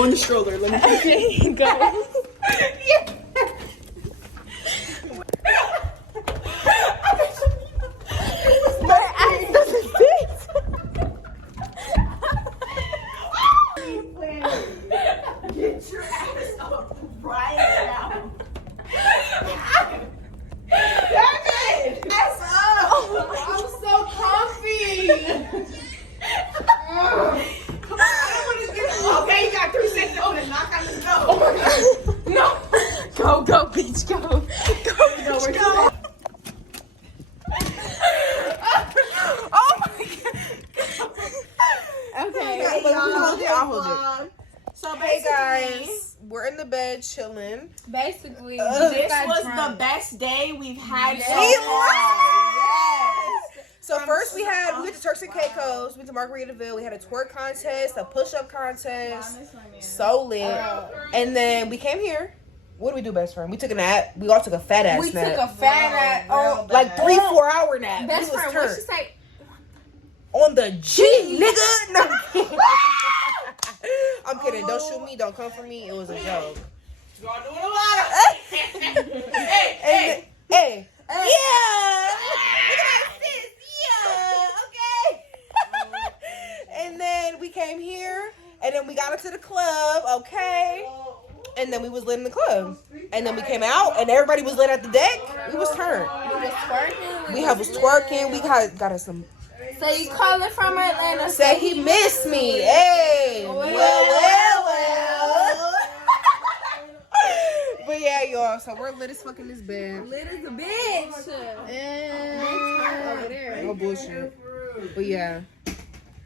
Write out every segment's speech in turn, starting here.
Go in the stroller. Let me Okay, go. Yeah. My ass doesn't fit. Get your ass up right now. Damn it! Ass up! I'm so comfy. Come on, I don't want to get. Okay, you got 3 seconds. Oh, then knock on this door. No. Go, bitch, go. Go, bitch, go. Oh my god. Okay. I'll hold it. So Hey guys, we're in the bed chilling. Basically, this was the best day we've had so far. Yes. So first we went to Turks and Caicos, we went to Margaritaville, we had a twerk contest, a push-up contest, so lit. And then we came here. What did we do, best friend? We took a nap. We all took a fat ass nap. We took a fat ass. Oh, like 3-4 hour nap. Best friend, what she say? On the G, nigga. No, I'm kidding. Don't shoot me. Don't come for me. It was a joke. Y'all doing a lot of. Hey. Yeah. Look at my sis. Yeah. Okay. And then we came here, and then we got into the club. Okay. And then we was lit in the club. And then we came out, and everybody was lit at the deck. We was turned. We was twerking. We got us some. So you calling from Atlanta? Say he missed me. Hey. Well. But yeah, y'all. So we're lit as fuck in this bed. Lit as a bitch. Over there. No bullshit. But yeah.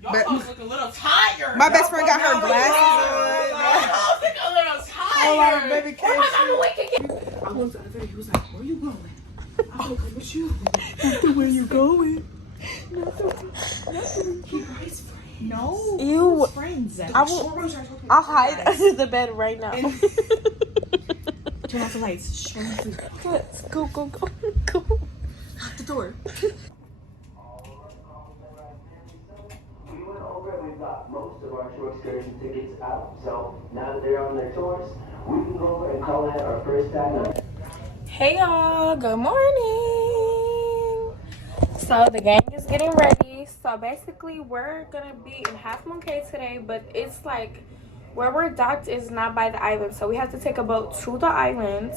Y'all folks look a little tired. My best friend got her glasses on. Y'all look a little tired. Baby I was he was like, where you going? I was like, with you. Not the way you going. He writes friends. No. You. Friends. I'll hide under the bed right now. Turn off the lights. Let's go. Lock the door. We went over and we got most of our tour excursion tickets out. So now that they're on their tours, we can go over and call that our first time. Hey y'all, good morning. So the gang is getting ready. So basically we're gonna be in Half Moon Cay today, but it's like where we're docked is not by the island. So we have to take a boat to the island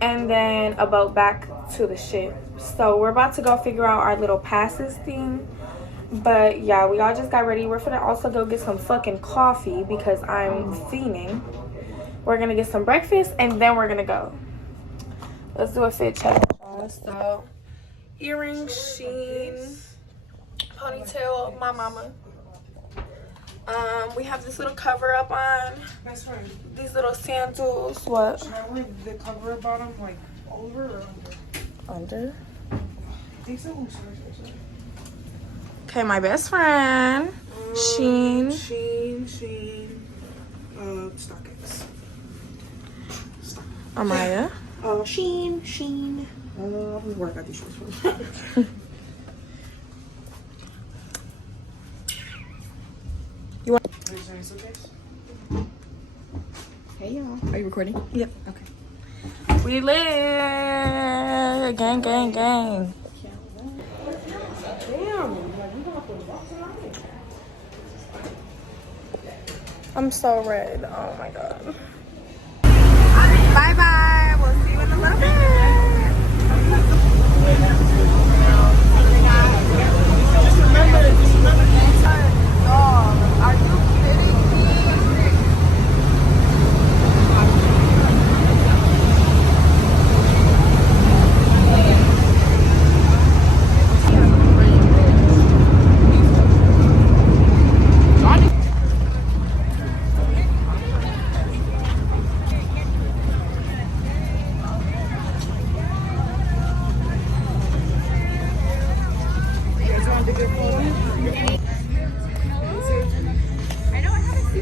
and then a boat back to the ship. So we're about to go figure out our little passes thing. But yeah, we all just got ready. We're gonna also go get some fucking coffee because I'm fiending. We're gonna get some breakfast and then we're gonna go. Let's do a fit check, y'all. So earrings, Sheen, ponytail, my mama. We have this little cover up on. Best friend. These little sandals. What? Should I wear the cover bottom like over or under? Under. I think so. Okay, my best friend. Sheen. Sheen. Stockings. Amaya. Sheen. Where I got these shorts from? You want? Hey y'all. Are you recording? Yep. Okay. We lit. Gang. Damn. I'm so red. Oh my god. Bye. We'll see you in a little bit. Are you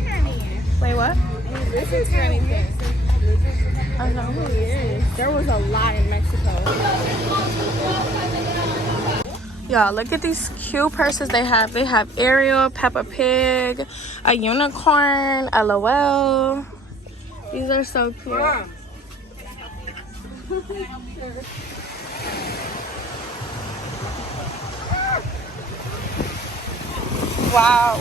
kidding me? Wait, what? I know who he is. There was a lot in Mexico. Y'all, look at these cute purses they have. They have Ariel, Peppa Pig, a unicorn, LOL. These are so cute. Wow.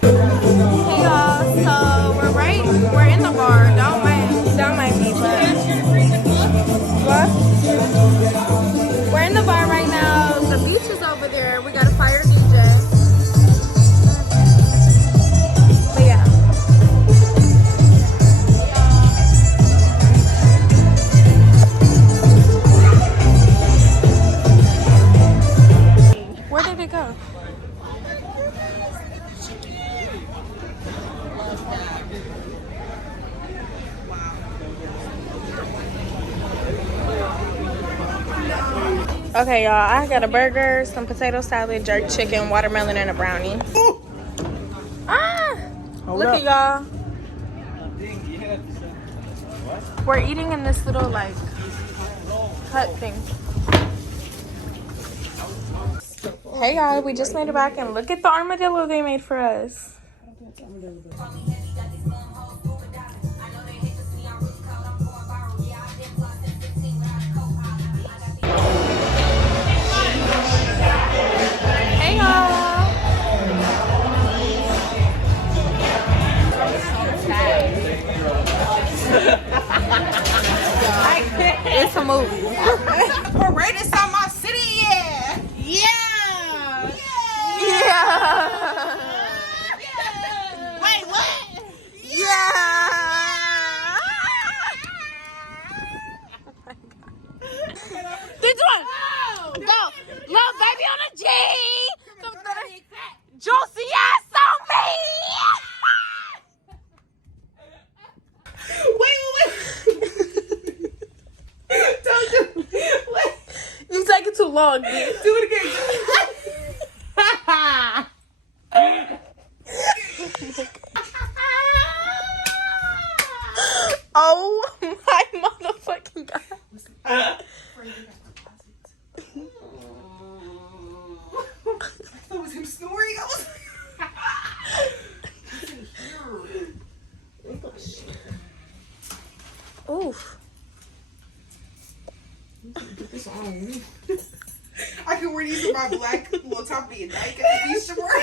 Hey y'all, so we're in the bar. Don't mind me, but what? We're in the bar right now. The beach is over there. We got a fire DJ. But yeah. Where did it go? Okay, y'all, I got a burger, some potato salad, jerk chicken, watermelon, and a brownie. Look at y'all. We're eating in this little, like, hut thing. Hey, y'all, we just made it back, and look at the armadillo they made for us. Hey y'all! It's a movie. Parade in my city, yeah. Yeah. Yeah. Wait, what? Yeah. This one. Go. Love baby on a G. Juicy ass on me. Wait. Don't do it. Wait. You taking too long, bitch. Do it again. Oh my motherfucking god. That was him snoring. I was Oof. I can wear these with my black little top of the dyke at the beach tomorrow.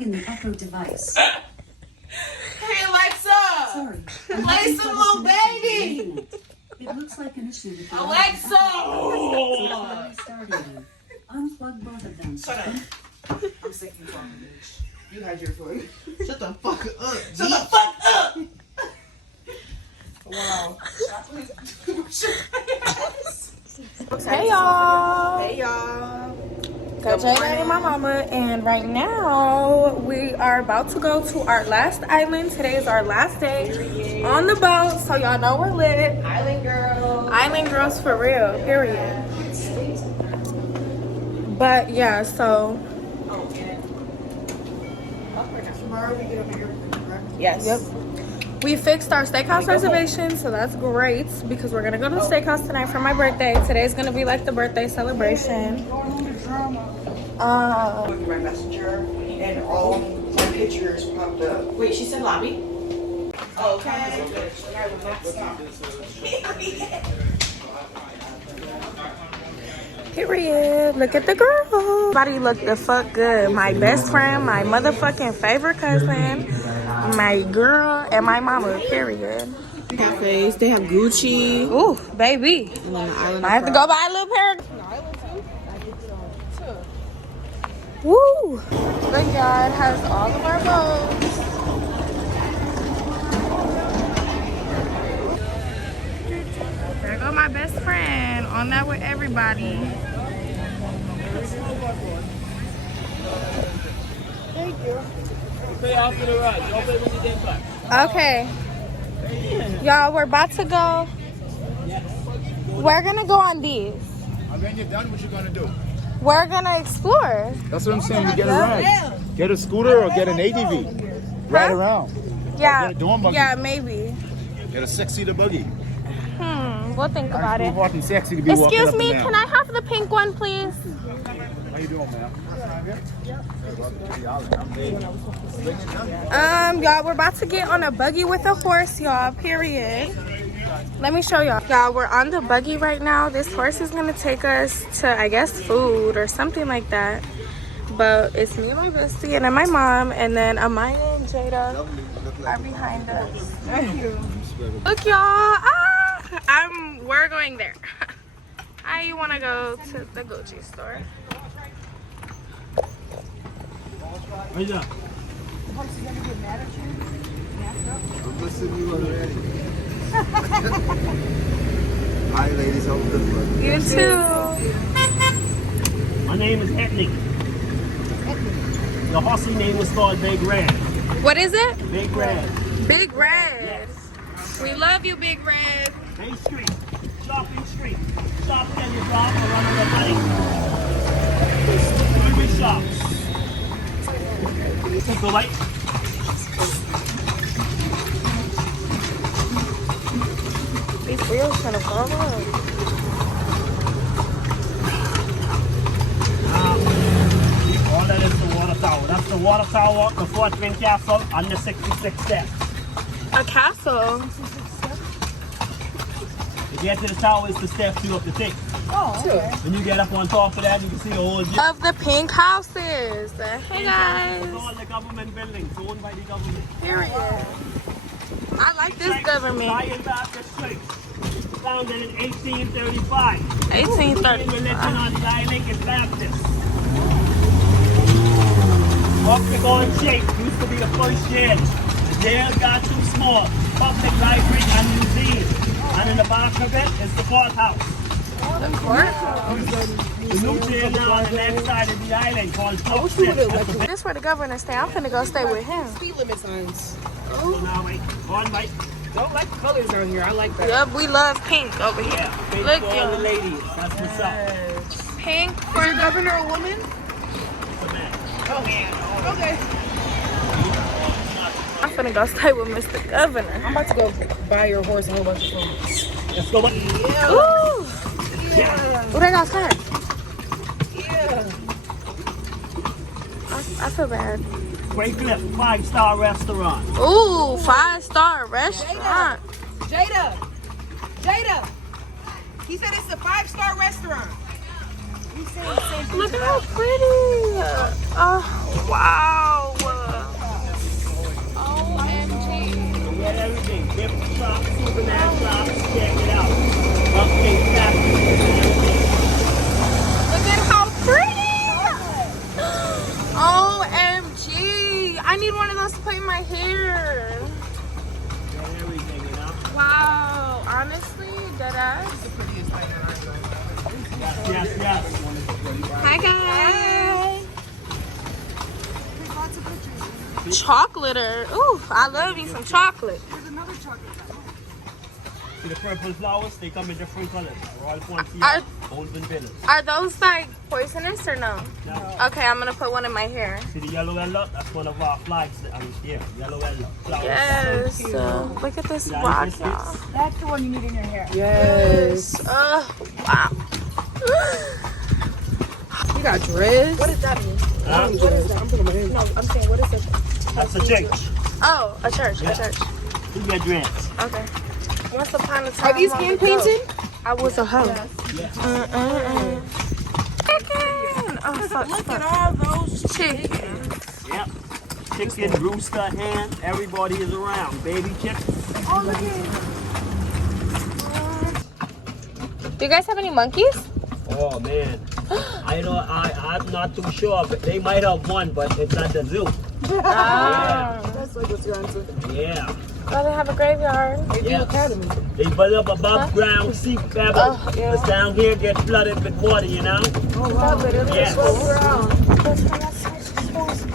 In the Echo device. Hey Alexa! Sorry. Play some little baby! It looks like an issue with the Alexa! starting. Unplug both of them. Shut up. I'm sick of you talking, bitch. You had your food. Shut the fuck up. Shut the fuck up! Wow. Hey y'all. Hey y'all. Got Jada and my mama, and right now we are about to go to our last island. Today is our last day on the boat, so y'all know we're lit. Island girl. Island girls for real, period. But yeah, so Tomorrow we get over here. yes. Yep. We fixed our steakhouse reservation, so that's great because we're gonna go to the steakhouse tonight for my birthday. Today's gonna be like the birthday celebration. My messenger and all my pictures popped up. Wait, she said lobby? Okay. Period. Look at the girl. Everybody look the fuck good. My best friend, my motherfucking favorite cousin, my girl, and my mama. Period. Cafes, they have Gucci. Ooh, baby. And on the island I have to go buy a little pair. Woo! The yard has all of our boats. There go my best friend on that with everybody. Thank you. Pay after the ride. Don't pay when you get back. Okay. Y'all, we're about to go. We're gonna go on these. And when you're done, what you gonna do? We're gonna explore. That's what I'm saying. You get a ride. Get a scooter or get an ATV. Ride around. Yeah. Get a dorm buggy. Yeah, maybe. Get a 6-seater buggy. We'll think about it. Hot and sexy to be walking Excuse up me, and down. can I have the pink one, please? How you doing, man? Y'all, we're about to get on a buggy with a horse, y'all, period. Let me show y'all. Y'all, we're on the buggy right now. This horse is gonna take us to, I guess, food or something like that. But it's me and my bestie and then my mom, and then Amaya and Jada are behind us. Look, y'all. We're going there. I want to go to the Gucci store. Where's up? I'm listening to you already. Hi, ladies. Have a good one. You too. My name is Ethnic. The horsey name was called Big Red. What is it? Big Red. Big Red. Yes. We love you, Big Red. Main Street. Shopping Street. Shop till you drop or run out of money. Favorite shops. Take a light. These wheels trying to fall off. All that is the water tower. That's the water tower, the Fort Twin Castle, and the 66 steps. A castle. To get to the tower is the steps you have to take. Oh, okay. When you get up on top of that, you can see the whole gym. Of the pink houses. Hey It's guys. all the government buildings owned by the government. Period. I like this government. Zion Baptist Church, founded in 1835. 1830. Religion on the island is Baptist. Octagon shape used to be the first jail. The jail got too small. Public library and museum. And in the back of it is the courthouse. The courthouse. The new jail now on the left side of the island called Township. This is where the governor stay. I'm finna go stay with him. Speed limit signs. So now wait, on Mike. Don't like the colors on here. I like that. Yep, we love pink over here. Yeah, pink Look, for all y'all. the ladies. That's what's up. Pink Is for your the governor a woman? It's a man. Oh, man. Okay. I'm finna go stay with Mr. Governor. I'm about to go buy your horse a whole bunch of food. Let's go. Ooh. Yeah. Ooh, they got snacks. Yeah. I feel bad. Great Cliff, 5-star restaurant. Ooh, 5-star restaurant. Jada. He said it's a 5-star restaurant. You saying the same thing Look to at how us. pretty. Oh, wow. OMG. We had everything. Gift shops, souvenir shops. Check it out. Update factory. Look at how pretty. OMG. I need one of those to put in my hair. Everything, you know. Wow. Honestly, deadass. Yes. Hi, guys. Chocolate. Ooh, I love me some chocolate. See the purple flowers? They come in different colors. Royal Pontiac, Are- Golden Village. Are those like poisonous or no? No. Okay, I'm gonna put one in my hair. See the yellow? That's one of our flags. Yeah, yellow. Flowers. Yes. Look at this rock, y'all. That's the one you need in your hair. Yes. Wow. You got dreads? What does that mean? Huh? What is that? I'm putting my hand. No, I'm saying, what is it? That's a church. Oh, a church. Yeah. A church. You get dreads. Okay. Once upon a time. Are these long hand ago, painted? I was a hoe. Yes. Chicken. Oh, fuck. Look at all those Chicken. Yep. Chicken, rooster, hen. Everybody is around. Baby chicks. Do you guys have any monkeys? Oh man. I'm not too sure, but they might have one, but it's at the zoo. Ah. That's like what's your answer. Yeah. Oh, they have a graveyard. Yes. Academy. They built up above ground sea pebble. Oh, yeah. It's down here get flooded with water, you know? Oh, wow. Literally Yes. Above ground.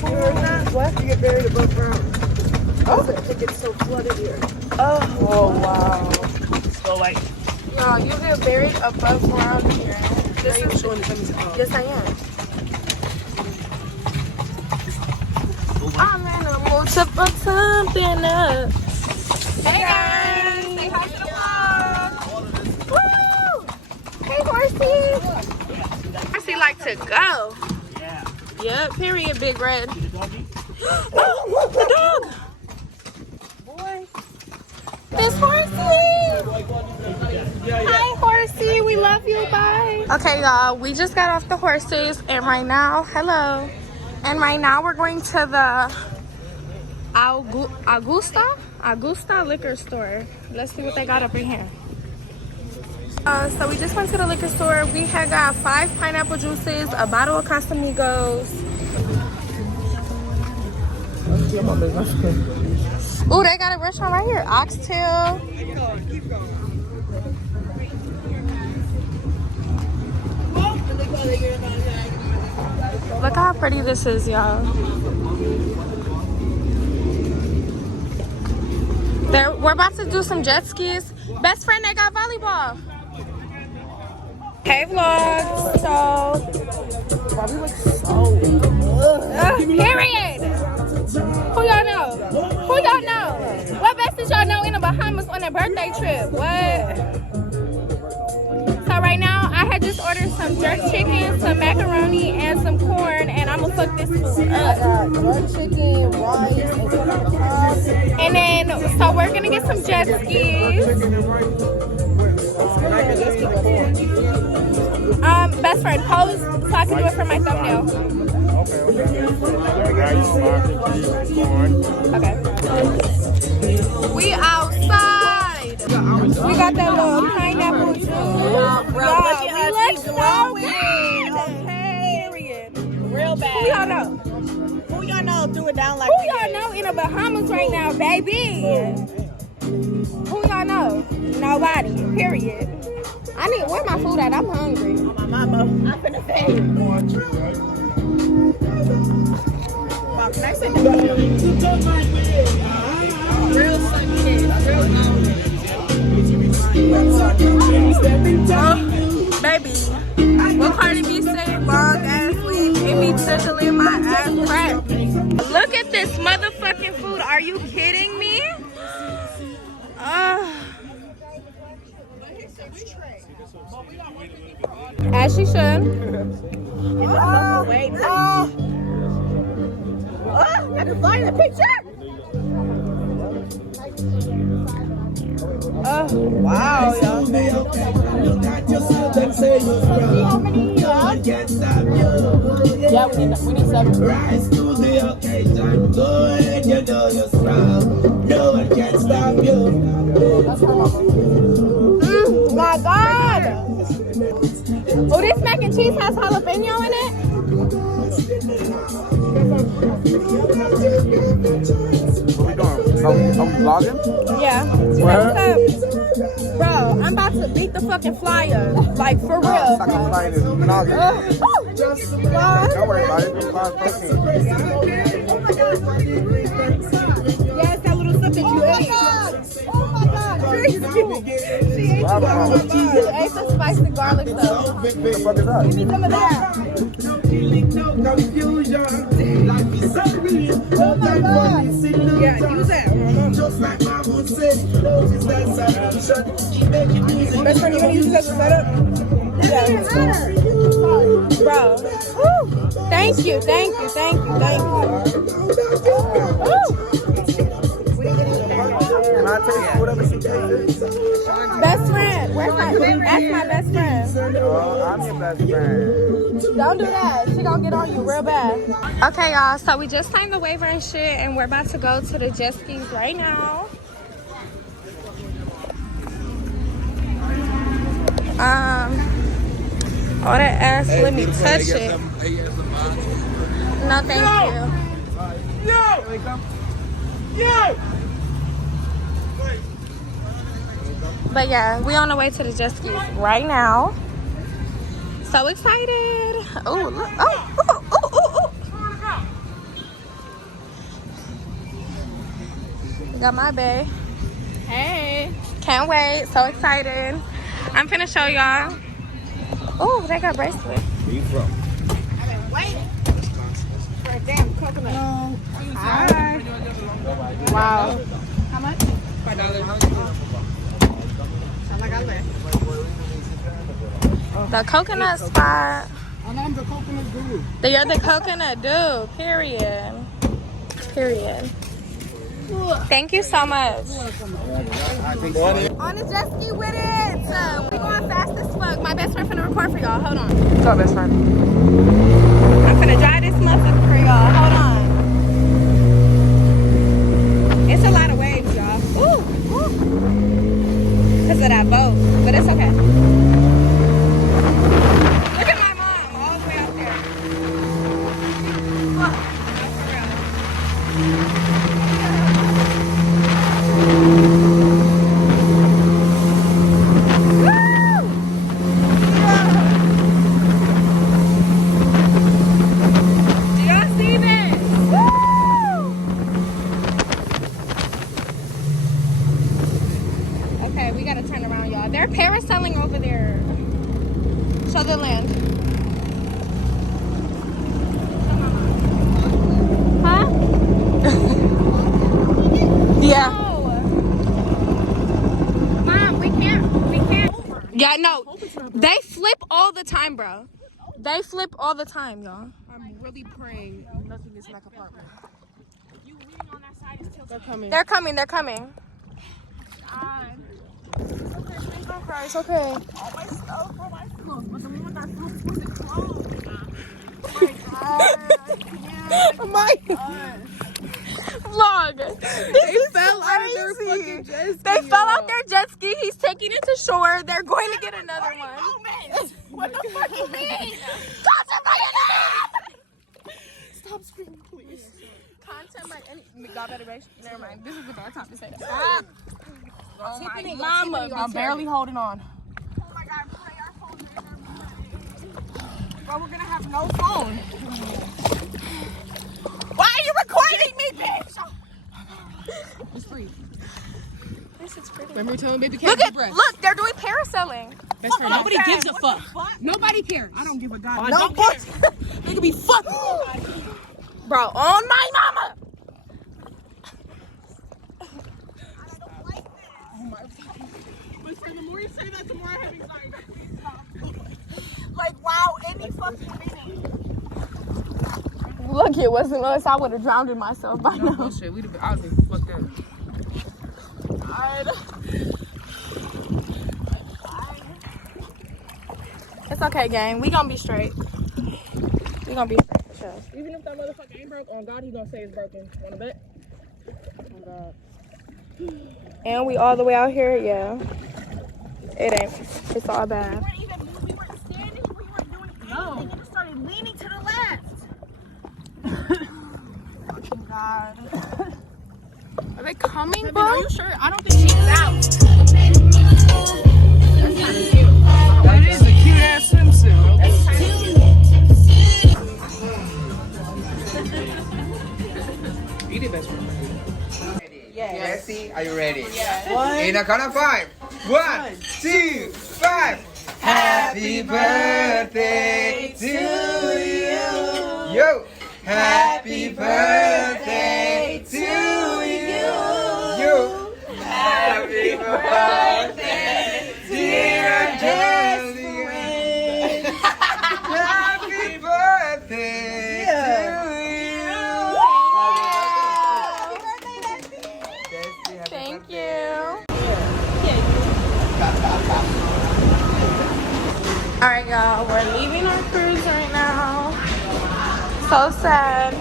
You heard that? What? You get buried above ground. Oh, I think it's so flooded here. Oh, wow. So like, Y'all, you get buried above ground here. This is showing the things. Yes, I am. I'm in a mood to put something up. Hey guys, say hi to the vlog. like to go. Yeah. Yep, period, Big Red. See the doggy? Oh, the dog. Boy. It's Horsey. Hi, Horsey. We love you. Bye. Okay, y'all. We just got off the horses, and right now, hello. And right now, we're going to the Augusta liquor store. Let's see what they got up in here. So we just went to the liquor store. We had got 5 pineapple juices, a bottle of Casamigos. Ooh, they got a restaurant right here. Oxtail. Keep going. Look how pretty this is, y'all. We're about to do some jet skis. Best friend, they got volleyball. Hey, vlog. So, Probably looks so period. Who y'all know? Who y'all know? What best did y'all know in the Bahamas on a birthday trip? What? So right now, I had just ordered some jerk chicken, some macaroni, and some corn, and I'm gonna fuck this food up. I got jerk chicken, rice, and corn on the top. And then, so we're gonna get some jet skis. Let's keep going. Best friend, pose so I can do it for my thumbnail. Okay. We outside. We got that little pineapple juice. Bro, We look so good. Okay. Period. Real bad. Who y'all know? Who y'all know threw it down like Who y'all know in the Bahamas right now, baby? Who y'all know? Nobody. Period. I need, where my food at? I'm hungry. my mama? I'm finna say. Wow, can I say real sun kids, real Baby, what Cardi B say? Long ass week, it be tickling my ass crack. Look at this motherfucking food. Are you kidding me? As she should. wait. I can find the picture. Wow, y'all. How many you have? Yeah, we need 7. Rise to the occasion, go ahead, you know you're strong. No one can stop you. That's her mama. My God! Oh, this mac and cheese has jalapeno in it? What we doing? Are we vlogging? Yeah. Bro, I'm about to beat the fucking flyer. Like, for real. Fucking flying is noggin. Don't worry about it. Just vlog protein. Yeah, it's that little stuff that you ate. Oh my God. She ate the spicy garlic stuff. What the fuck is that? Give me some of that. Oh my God. Yeah, use that. Best friend, you gonna use this as a setup? Yeah. Bro. Woo. Thank you. Can I take whatever she takes? Best friend. That's my best friend. I'm your best friend. Don't do that. She gonna get on you real bad. Okay, y'all. So we just signed the waiver and shit, and we're about to go to the jet skis right now. All that ass, let me touch it. No, thank you. But yeah, we on the way to the jet skis right now. So excited. Oh, look. Oh. Got my bae. Hey. Can't wait. So excited. I'm finna show y'all. Oh, they got bracelets. Where you from? I've been waiting for a damn coconut. Hi. Wow. How much? $5. The coconut spot. And I'm the coconut guru. You're the coconut dude. Period. Period. Thank you so much. On a jet ski with it. We going fast as fuck. My best friend finna record for y'all. Hold on. Go, best friend. I'm finna drive this motherfucker for y'all. Hold on. It's a lot of waves, y'all. Ooh. Because of that boat. But it's okay. Look at my mom all the way out there. Look. For real. Okay, we gotta turn around, y'all. They're parasailing over there. Show the land. Huh? Yeah. No. Mom, we can't. Yeah, no. They flip all the time, bro. They flip all the time, y'all. I'm really praying nothing is in that compartment. You leaning on that side is tilted. They're coming. They're coming. Okay, please don't cry. It's okay. All my stuff, but the one that wasn't closed. Oh my god. Vlog. They fell out of their fucking jet ski. They fell out their jet ski. He's taking it to shore. They're going to get another one. What the fuck you mean? Stop screaming, please. Content by any. God better make. Never mind. This is the bad time to say that. Stop. Oh my mama. I'm barely holding on. Oh my god, pray our phone. Bro, we're gonna have no phone. Why are you recording me, bitch? It's free. This is pretty. Remember telling baby can't deep breath. Look, they're doing parasailing. Nobody gives a fuck. Nobody cares. I don't give a god. No, they could be fucking. Bro, on my mama. The more you say that, the more I have anxiety. Like, wow, any fucking meaning. Look, it wasn't us. I would have drowned in myself by now. Bullshit. I was like, fuck that. It's okay, gang. We gonna be straight. We gonna be straight for sure. Even if that motherfucker ain't broke, on God, he gonna say it's broken. Wanna bet? Oh God. And we all the way out here, yeah. It ain't. It's all bad. We weren't standing, we weren't doing anything. No. You just started leaning to the left. Fucking God. Are they coming, Kevin, bro? are you sure? I don't think she's out. That's kind of cute. That is a cute ass swimsuit. You did best friend. Jesse, are you ready? Yeah. In a count of 5. 1, 2, 5. Happy birthday to you. Yo. Happy birthday to you. Yo. Happy birthday, dear Jesse. Happy birthday to you. Thank you. Alright, y'all. We're leaving our cruise right now. So sad.